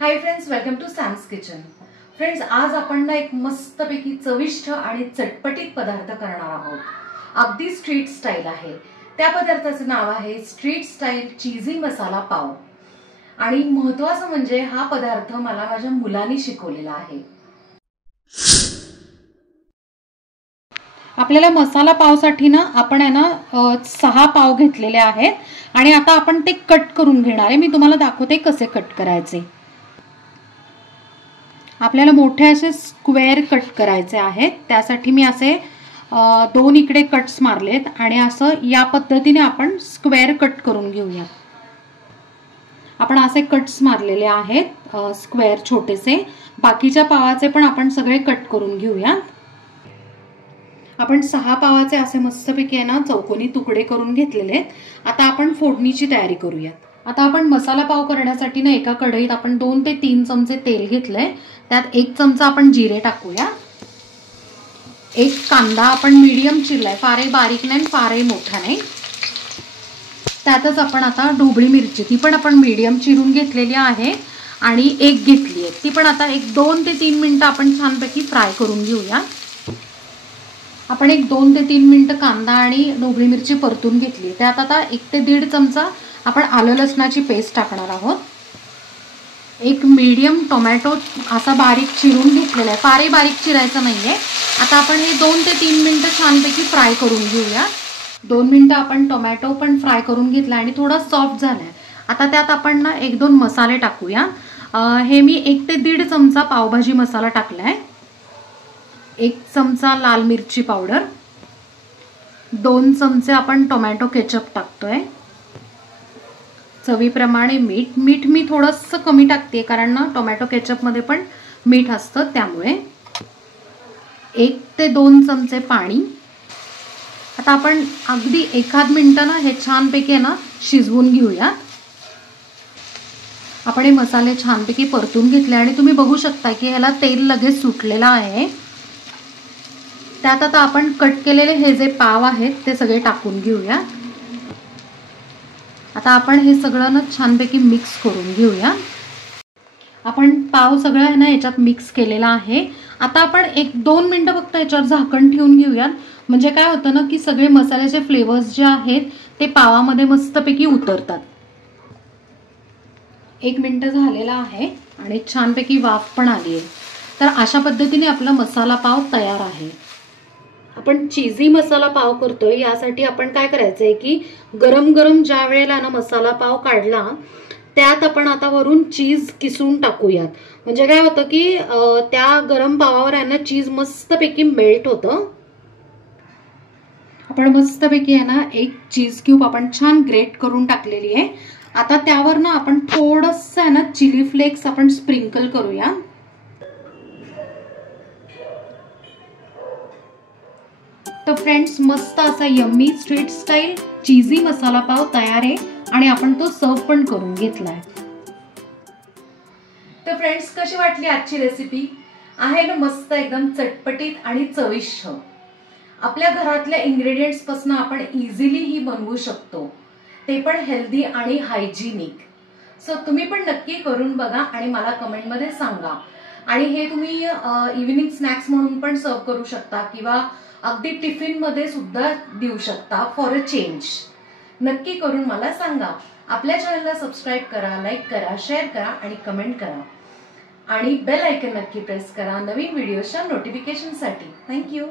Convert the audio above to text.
High friends, welcome to Sam's kitchen. Friends, आज आपण ना एक मस्तपैकी चविष्ट आणि चटपटीत पदार्थ करणार आहोत। अगदी स्ट्रीट स्टाईल आहे। त्या पदार्थाचं नाव आहे स्ट्रीट स्टाईल चीजी मसाला पाव। आणि महत्त्वाचं म्हणजे हा पदार्थ मला माझ्या मुलांनी शिकवलेला आहे। आपल्याला मसाला पावसाठी ना आपण आहे ना 6 पाव घेतलेले आहेत आणि आता आपण ते कट करून घेणार आहे। मी तुम्हाला दाखवते कसे कट करायचे। आपल्याला मोठे असे स्क्वेअर कट करायचे आहेत। त्यासाठी मी असे 2 इकडे कट्स मारलेत आणि असं या पद्धतीने आपण स्क्वेअर कट करून घेऊया। आपण असे कट्स मारलेले आहेत स्क्वेअर छोटेसे। बाकीच्या पावाचे पण आपण सगळे कट करून घेऊया। आपण 6 पावाचे असे मस्तपैकी आहे ना चौकोनी तुकडे करून घेतलेले आहेत। आता आपण फोडणीची तयारी करूया। आता आपण मसाला पाव करण्यासाठी ना एका कढईत आपण 2 ते 3 चमचे तेल घेतलंय। त्यात 1 चमचा आपण जिरे टाकूया। 1 कांदा आपण मीडियम चिरलाय, फारही बारीक नाही फारही मोठा नाही। त्यातच आपण आता ढोबळी मिरची, ती पण आपण मीडियम चिरून घेतलेली आहे आणि 1 घेतली आहे। ती पण आता 2 ते 3 मिनिटं आपण छानपैकी फ्राय करून घेऊया। आपण 2 ते 3 मिनिटं कांदा आणि ढोबळी मिरची परतून घेतली। त्यात आता 1 ते 1.5 चमचा आपण आलं लसणाची पेस्ट टाकणार आहोत। 1 मीडियम टोमॅटो असा बारीक चिरून घेतलेला आहे, फारही बारीक चिरायचं नाहीये। आता आपण हे 2 ते 3 मिनिटं छानपैकी फ्राय करून घेऊया। 2 मिनिटं आपण टोमॅटो पण फ्राय करून घेतला आणि थोडा सॉफ्ट झालाय। आता त्यात आपण ना 1-2 मसाले टाकूया। हे मी 1 ते 1.5 चमचा पावभाजी मसाला टाकलाय। 1 चमचा लाल मिरची पावडर, 2 चमचे आपण टोमॅटो केचप टाकतोय। चवीप्रमाणे मीठ मी थोडंसं कमी टाकते कारण ना टोमॅटो केचप मध्ये पण मीठ असतं त्यामुळे। 1 ते 2 चमचे पाणी। आता आपण अगदी 1 मिनिट ना हे छानपैकी ना शिजवून घेऊया। आपण हे मसाले छानपैकी परतून घेतले आणि तुम्ही बघू शकता की ह्याला तेल लगेच सुटलेलं आहे। त्यात आता आपण कट केलेले हे जे पाव आहेत ते सगळे टाकून घेऊया। आता आपण हे सगळं ना छानपैकी मिक्स करून घेऊया। आपण पाव सगळं आहे ना याच्यात मिक्स केलेला आहे। आता आपण 1-2 मिनिटं फक्त याच्यावर झाकण ठेवून घेऊया, म्हणजे काय होतं ना की सगळे मसाल्याचे फ्लेवर्स जे आहेत ते पावामध्ये मस्तपैकी उतरतात। 1 मिनिट झालेला आहे आणि छानपैकी वाफ पण आली आहे। तर अशा पद्धतीने आपला मसाला पाव तयार आहे। आपण चीजी मसाला पाव करतोय यासाठी आपण काय करायचंय की गरम गरम ज्या वेळेला ना मसाला पाव काढला त्यात आपण आता वरून चीज किसून टाकूयात। म्हणजे काय होतं की त्या गरम पावावर आहे ना चीज मस्तपैकी मेल्ट होतं। आपण मस्तपैकी आहे ना 1 चीज क्यूब आपण छान ग्रेट करून टाकलेली आहे। आता त्यावर ना आपण थोडंसं आहे ना चिली फ्लेक्स आपण स्प्रिंकल करूया। तर फ्रेंड्स, मस्त असा यम्मी स्ट्रीट स्टाईल चीजी मसाला पाव तयार आहे आणि आपण तो सर्व पण करून घेतलाय। तर फ्रेंड्स, कशी वाटली आजची रेसिपी? आहे ना मस्त एकदम चटपटीत आणि चविष्ट। आपल्या घरातल्या इंग्रेडिएंट्स पासून आपण इझिली ही बनवू शकतो, ते पण हेल्दी आणि हायजीनिक। सो तुम्ही पण नक्की करून बघा आणि मला कमेंट मध्ये सांगा। आणि हे तुम्ही इव्हिनिंग स्नॅक्स म्हणून पण सर्व करू शकता किंवा अगदी टिफिन मध्ये सुद्धा देऊ शकता फॉर अ चेंज। नक्की करून मला सांगा। आपल्या चॅनलला सबस्क्राइब करा, लाईक करा, शेअर करा आणि कमेंट करा आणि बेल आयकॉन नक्की प्रेस करा नवीन व्हिडिओच्या नोटिफिकेशनसाठी। थँक्यू।